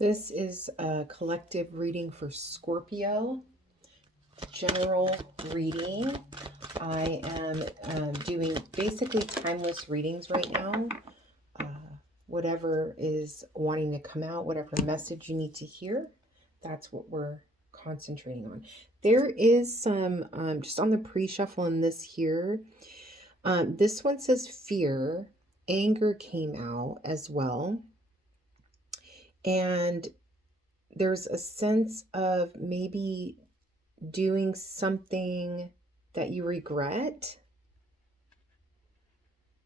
This is a collective reading for Scorpio, general reading. I am doing basically timeless readings right now. Whatever is wanting to come out, whatever message you need to hear, that's what we're concentrating on. There is some, just on the pre-shuffle in this here, this one says fear, anger came out as well. And there's a sense of maybe doing something that you regret,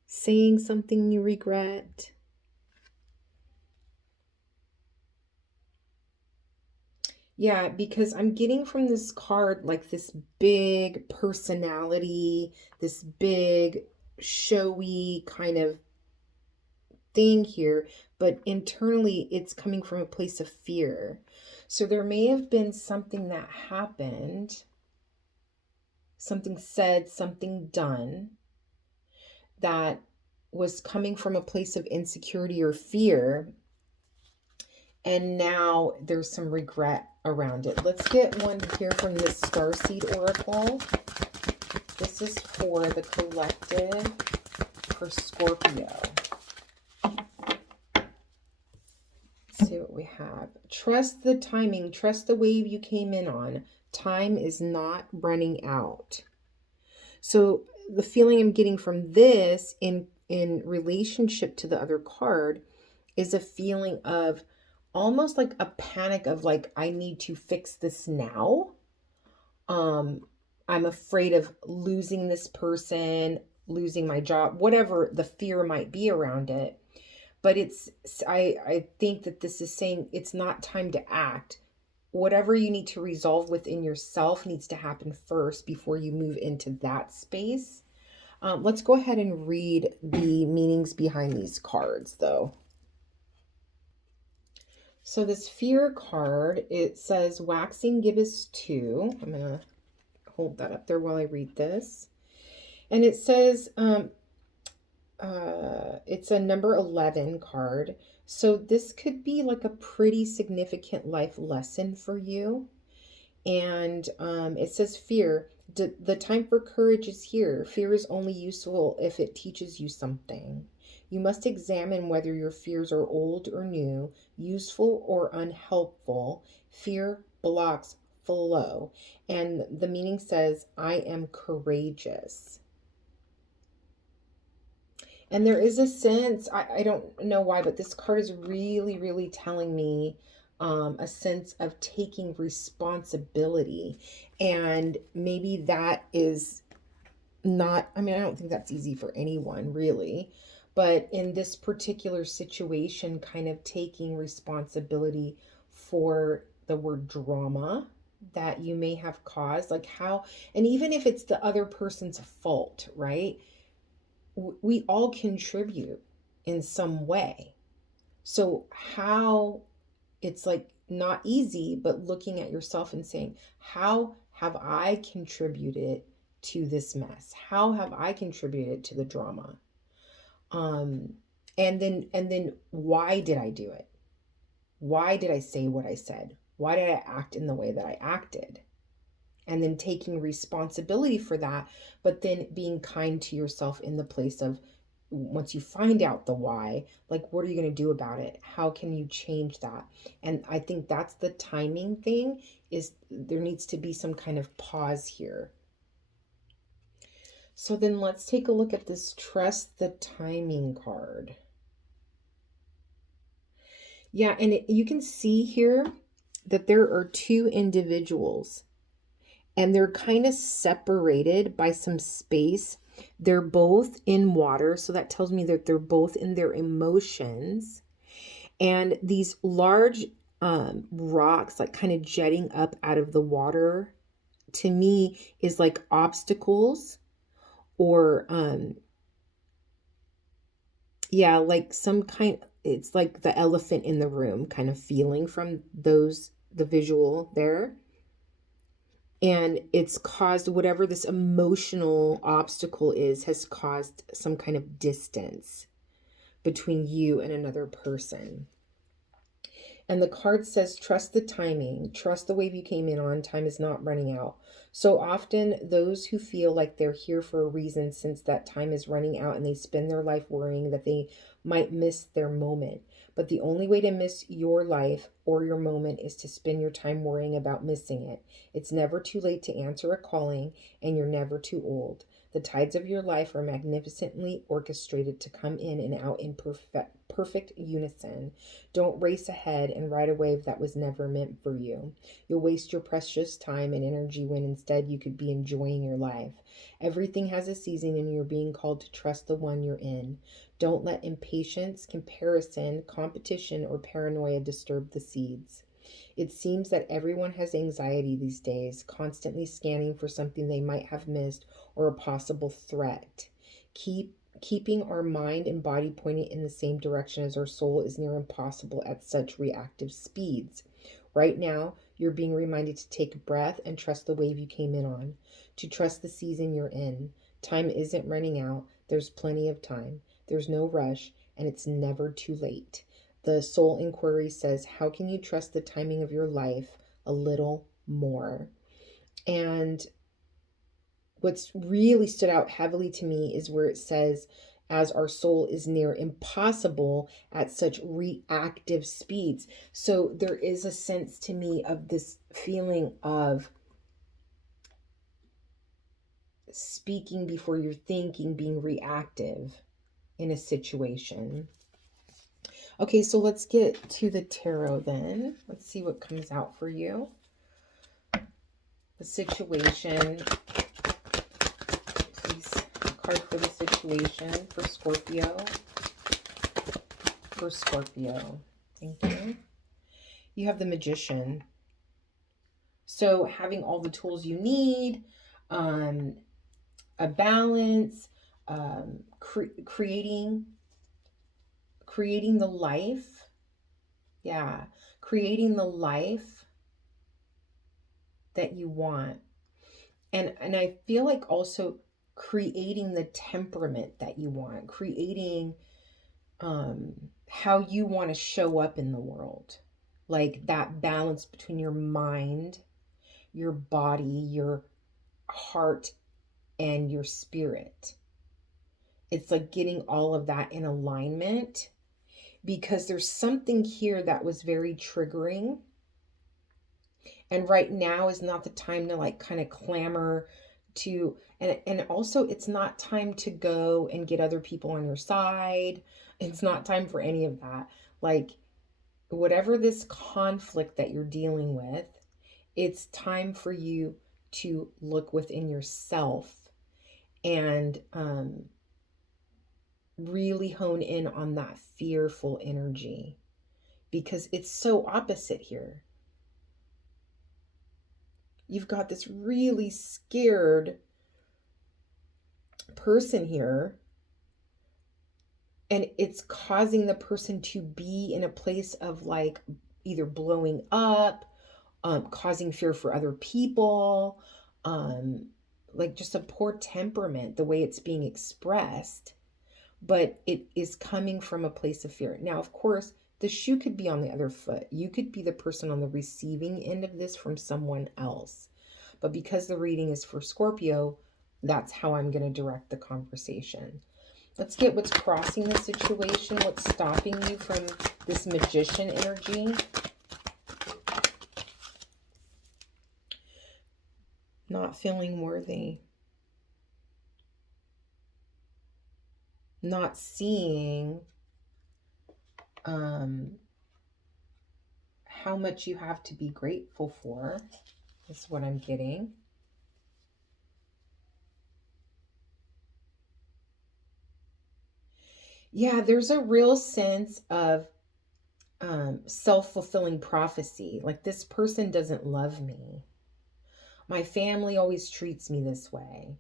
saying something you regret. Yeah, because I'm getting from this card like this big personality, this big showy kind of thing here, but internally it's coming from a place of fear. So there may have been something that happened, something said, something done that was coming from a place of insecurity or fear, and now there's some regret around it. Let's get one here from this Starseed Oracle. This is for the collective for Scorpio. Let's see what we have. Trust the timing. Trust the wave you came in on. Time is not running out. So the feeling I'm getting from this in relationship to the other card is a feeling of almost like a panic of like, I need to fix this now. I'm afraid of losing this person, losing my job, whatever the fear might be around it. But I think that this is saying it's not time to act. Whatever you need to resolve within yourself needs to happen first before you move into that space. Let's go ahead and read the meanings behind these cards, though. So this fear card, it says waxing gibbous 2. I'm going to hold that up there while I read this. And it says it's a number 11 card. So this could be like a pretty significant life lesson for you. And it says fear. The time for courage is here. Fear is only useful if it teaches you something. You must examine whether your fears are old or new, useful or unhelpful. Fear blocks flow. And the meaning says, I am courageous. And there is a sense, I don't know why, but this card is really, really telling me a sense of taking responsibility. And maybe that is not, I mean, I don't think that's easy for anyone, really. But in this particular situation, kind of taking responsibility for the word drama that you may have caused, like how, and even if it's the other person's fault, right? We all contribute in some way. So how it's like not easy, but looking at yourself and saying, how have I contributed to this mess? How have I contributed to the drama? And then why did I do it? Why did I say what I said? Why did I act in the way that I acted? And then taking responsibility for that, but then being kind to yourself in the place of, once you find out the why, like, what are you going to do about it? How can you change that? And I think that's the timing thing, is there needs to be some kind of pause here. So then let's take a look at this trust the timing card. Yeah, and you can see here that there are two individuals, and they're kind of separated by some space. They're both in water, so that tells me that they're both in their emotions. And these large rocks, like kind of jetting up out of the water, to me is like obstacles, or yeah, like some kind, it's like the elephant in the room kind of feeling from those, the visual there. And it's caused, whatever this emotional obstacle is, has caused some kind of distance between you and another person. And the card says, trust the timing, trust the wave you came in on. Time is not running out. So often, those who feel like they're here for a reason, since that time is running out, and they spend their life worrying that they might miss their moment. But the only way to miss your life or your moment is to spend your time worrying about missing it. It's never too late to answer a calling, and you're never too old. The tides of your life are magnificently orchestrated to come in and out in perfect unison. Don't race ahead and ride a wave that was never meant for you. You'll waste your precious time and energy when instead you could be enjoying your life. Everything has a season, and you're being called to trust the one you're in. Don't let impatience, comparison, competition, or paranoia disturb the seeds. It seems that everyone has anxiety these days, constantly scanning for something they might have missed or a possible threat. Keeping our mind and body pointed in the same direction as our soul is near impossible at such reactive speeds. Right now, you're being reminded to take a breath and trust the wave you came in on, to trust the season you're in. Time isn't running out. There's plenty of time. There's no rush, and it's never too late. The soul inquiry says, how can you trust the timing of your life a little more? And what's really stood out heavily to me is where it says, as our soul is near impossible at such reactive speeds. So there is a sense to me of this feeling of speaking before you're thinking, being reactive in a situation. Okay, so let's get to the tarot then. Let's see what comes out for you. The situation. Please, a card for the situation for Scorpio. For Scorpio. Thank you. You have the Magician. So having all the tools you need, a balance, creating the life. Yeah, creating the life that you want. And I feel like also creating the temperament that you want, creating how you want to show up in the world. Like that balance between your mind, your body, your heart, and your spirit. It's like getting all of that in alignment, because there's something here that was very triggering. And right now is not the time to like kind of clamor to, and also it's not time to go and get other people on your side. It's not time for any of that. Like whatever this conflict that you're dealing with, it's time for you to look within yourself and really hone in on that fearful energy, because it's so opposite here. You've got this really scared person here, and it's causing the person to be in a place of like either blowing up, causing fear for other people, like just a poor temperament, the way it's being expressed, but it is coming from a place of fear. Now, of course, the shoe could be on the other foot. You could be the person on the receiving end of this from someone else. But because the reading is for Scorpio, that's how I'm going to direct the conversation. Let's get what's crossing the situation, what's stopping you from this Magician energy. Not feeling worthy. Not seeing how much you have to be grateful for is what I'm getting. Yeah, there's a real sense of self-fulfilling prophecy. Like, this person doesn't love me. My family always treats me this way.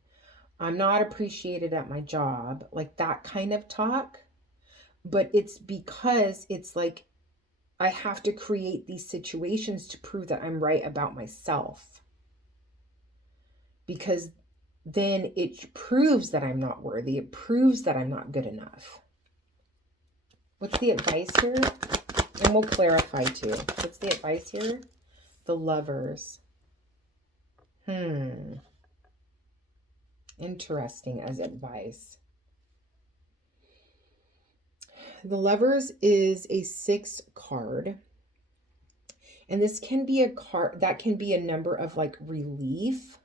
I'm not appreciated at my job. Like that kind of talk. But it's because it's like I have to create these situations to prove that I'm right about myself. Because then it proves that I'm not worthy. It proves that I'm not good enough. What's the advice here? And we'll clarify too. What's the advice here? The Lovers. Interesting as advice. The Lovers is a 6 card. And this can be a card that can be a number of like relief.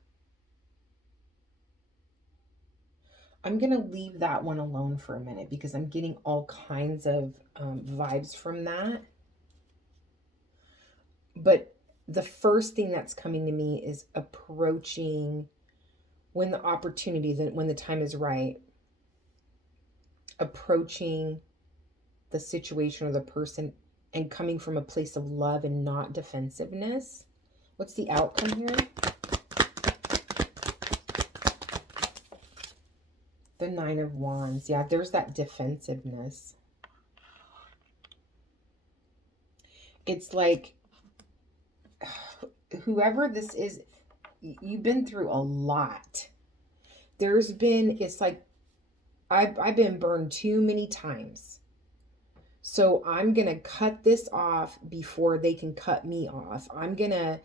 I'm going to leave that one alone for a minute because I'm getting all kinds of vibes from that. But the first thing that's coming to me is approaching when the opportunity, when the time is right, approaching the situation or the person and coming from a place of love and not defensiveness. What's the outcome here? The 9 of Wands. Yeah, there's that defensiveness. It's like whoever this is, you've been through a lot. It's like I've been burned too many times. So I'm going to cut this off before they can cut me off. I'm going to,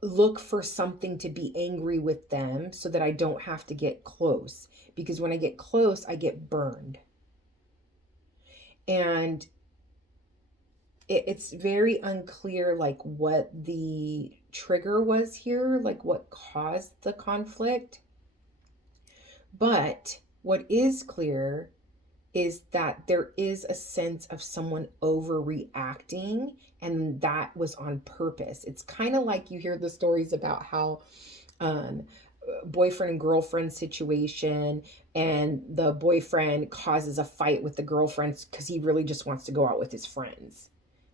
look for something to be angry with them so that I don't have to get close. Because when I get close, I get burned. And it's very unclear like what the trigger was here, like what caused the conflict. But what is clear is that there is a sense of someone overreacting, and that was on purpose. It's kind of like you hear the stories about how boyfriend and girlfriend situation, and the boyfriend causes a fight with the girlfriend because he really just wants to go out with his friends.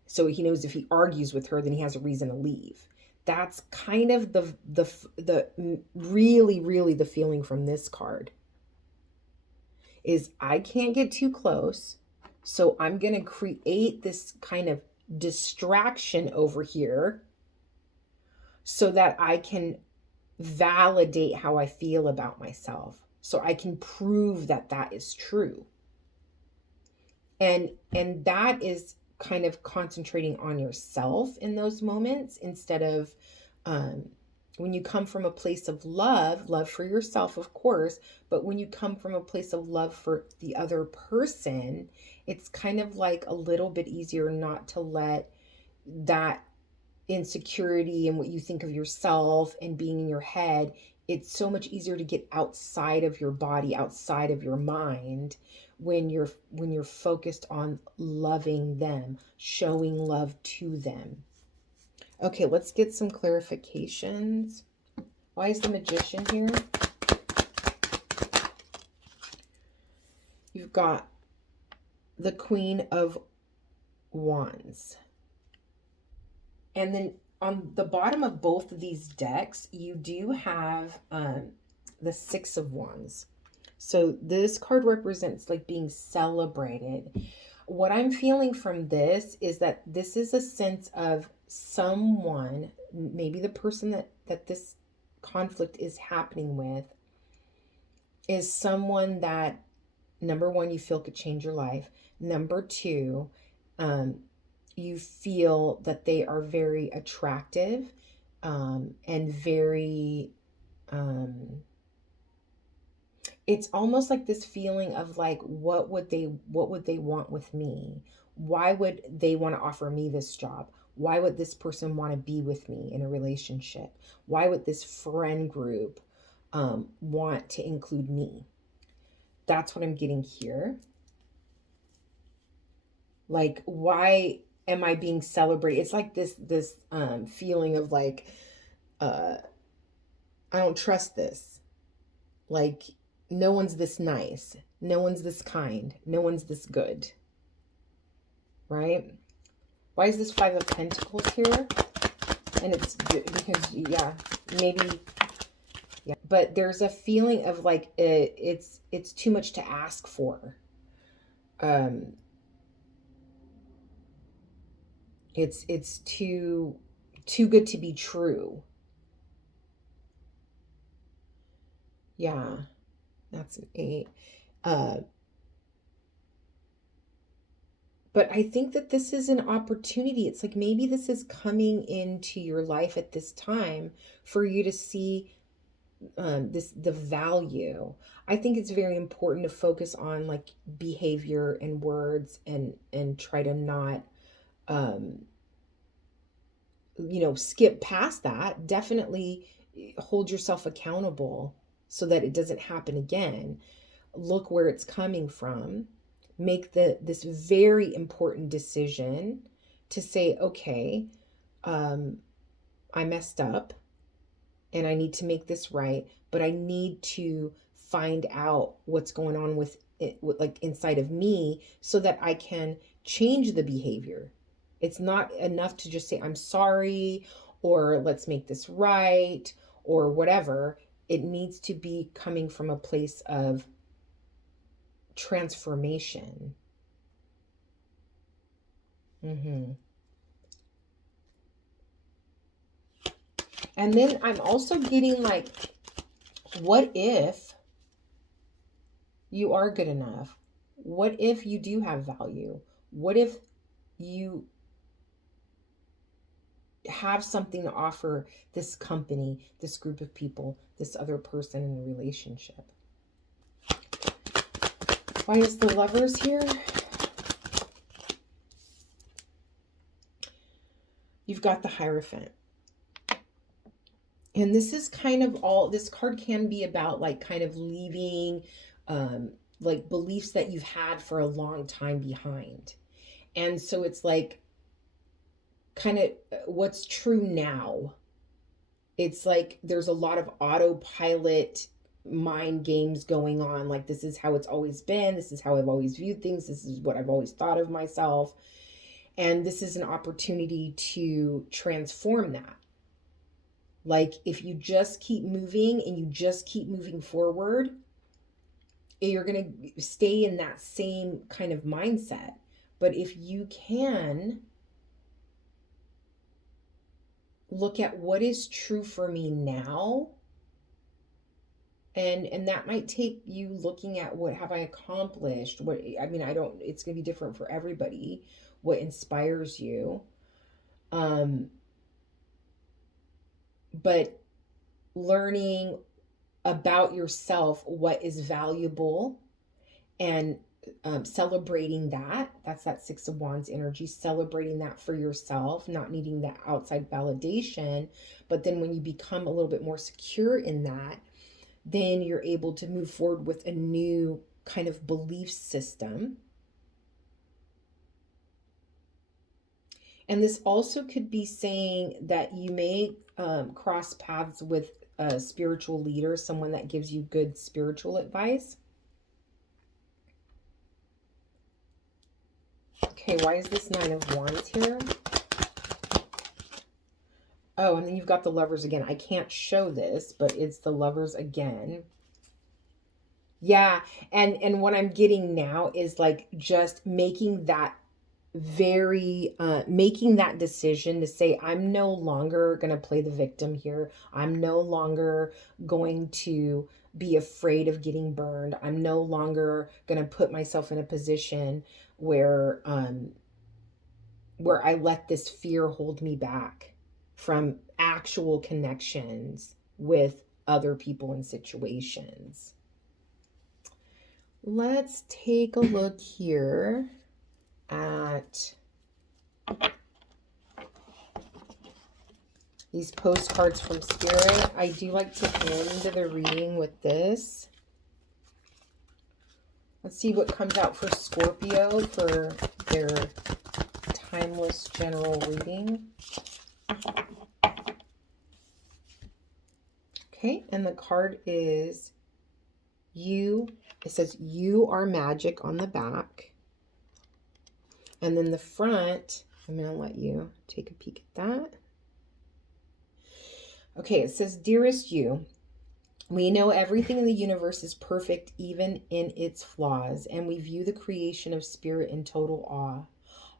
So he knows if he argues with her, then he has a reason to leave. That's kind of the really the feeling from this card. Is I can't get too close, so I'm going to create this kind of distraction over here so that I can validate how I feel about myself, so I can prove that that is true. And that is kind of concentrating on yourself in those moments instead of when you come from a place of love for yourself, of course, but when you come from a place of love for the other person, it's kind of like a little bit easier not to let that insecurity and what you think of yourself and being in your head. It's so much easier to get outside of your body, outside of your mind, when you're focused on loving them, showing love to them. Okay, let's get some clarifications. Why is the Magician here? You've got the Queen of Wands. And then on the bottom of both of these decks, you do have the Six of Wands. So this card represents like being celebrated. What I'm feeling from this is that this is a sense of someone, maybe the person that this conflict is happening with, is someone that, number one, you feel could change your life. Number two, you feel that they are very attractive and very, it's almost like this feeling of like, what would they want with me? Why would they want to offer me this job? Why would this person want to be with me in a relationship? Why would this friend group want to include me? That's what I'm getting here. Like, why am I being celebrated? It's like this feeling of like, I don't trust this. Like, no one's this nice. No one's this kind. No one's this good. Right? Why is this Five of Pentacles here? And it's because, yeah, maybe, yeah. But there's a feeling of like, it's too much to ask for. It's too good to be true. Yeah, that's an 8. But I think that this is an opportunity. It's like maybe this is coming into your life at this time for you to see the value. I think it's very important to focus on like behavior and words, and try to not um, skip past that. Definitely hold yourself accountable so that it doesn't happen again. Look where it's coming from. Make this very important decision to say, okay, um, I messed up and I need to make this right, but I need to find out what's going on with it, like inside of me, so that I can change the behavior. It's not enough to just say, I'm sorry, or let's make this right, or whatever. It needs to be coming from a place of transformation. Mm-hmm. And then I'm also getting like, what if you are good enough? What if you do have value? What if you have something to offer this company, this group of people, this other person in the relationship? Why is the Lovers here? You've got the Hierophant. And this is kind of all, this card can be about like kind of leaving like beliefs that you've had for a long time behind. And so it's like kind of what's true now. It's like there's a lot of autopilot mind games going on. Like, this is how it's always been. This is how I've always viewed things. This is what I've always thought of myself. And this is an opportunity to transform that. Like, if you just keep moving and you just keep moving forward, you're going to stay in that same kind of mindset. But if you can look at what is true for me now, and that might take you looking at, what have I accomplished? What, I mean, I don't, it's going to be different for everybody, what inspires you. But learning about yourself, what is valuable, and celebrating that. That's that Six of Wands energy, celebrating that for yourself, not needing that outside validation. But then when you become a little bit more secure in that, then you're able to move forward with a new kind of belief system. And this also could be saying that you may cross paths with a spiritual leader, someone that gives you good spiritual advice. Okay, why is this Nine of Wands here? Oh, and then you've got the Lovers again. I can't show this, but it's the Lovers again. Yeah, and what I'm getting now is like just making that making that decision to say, I'm no longer going to play the victim here. I'm no longer going to be afraid of getting burned. I'm no longer going to put myself in a position where I let this fear hold me back from actual connections with other people and situations. Let's take a look here at these postcards from Spirit. I do like to end the reading with this. Let's see what comes out for Scorpio for their timeless general reading. Okay, and the card is you. It says you are magic on the back. And then the front, I'm going to let you take a peek at that. Okay, it says, dearest you, we know everything in the universe is perfect, even in its flaws, and we view the creation of spirit in total awe.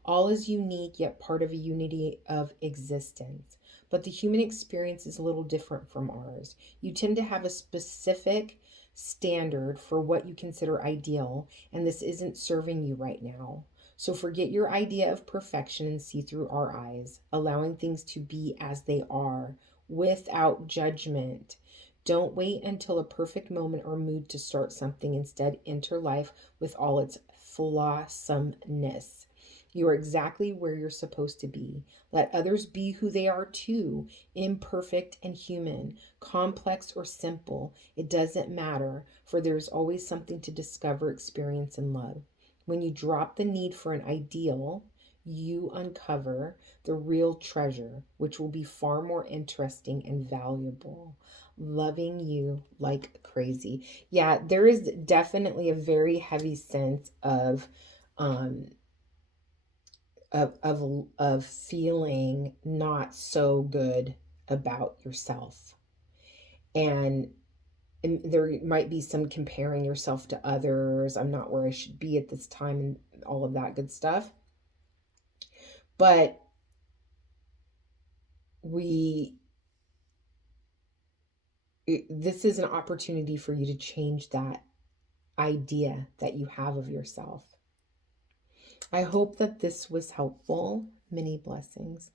All is unique, yet part of a unity of existence. But the human experience is a little different from ours. You tend to have a specific standard for what you consider ideal, and this isn't serving you right now. So forget your idea of perfection and see through our eyes, allowing things to be as they are without judgment. Don't wait until a perfect moment or mood to start something. Instead, enter life with all its flawsomeness. You are exactly where you're supposed to be. Let others be who they are too, imperfect and human, complex or simple. It doesn't matter, for there's always something to discover, experience, and love. When you drop the need for an ideal, you uncover the real treasure, which will be far more interesting and valuable. Loving you like crazy. Yeah, there is definitely a very heavy sense um of feeling not so good about yourself. And there might be some comparing yourself to others. I'm not where I should be at this time and all of that good stuff. But we this is an opportunity for you to change that idea that you have of yourself. I hope that this was helpful. Many blessings.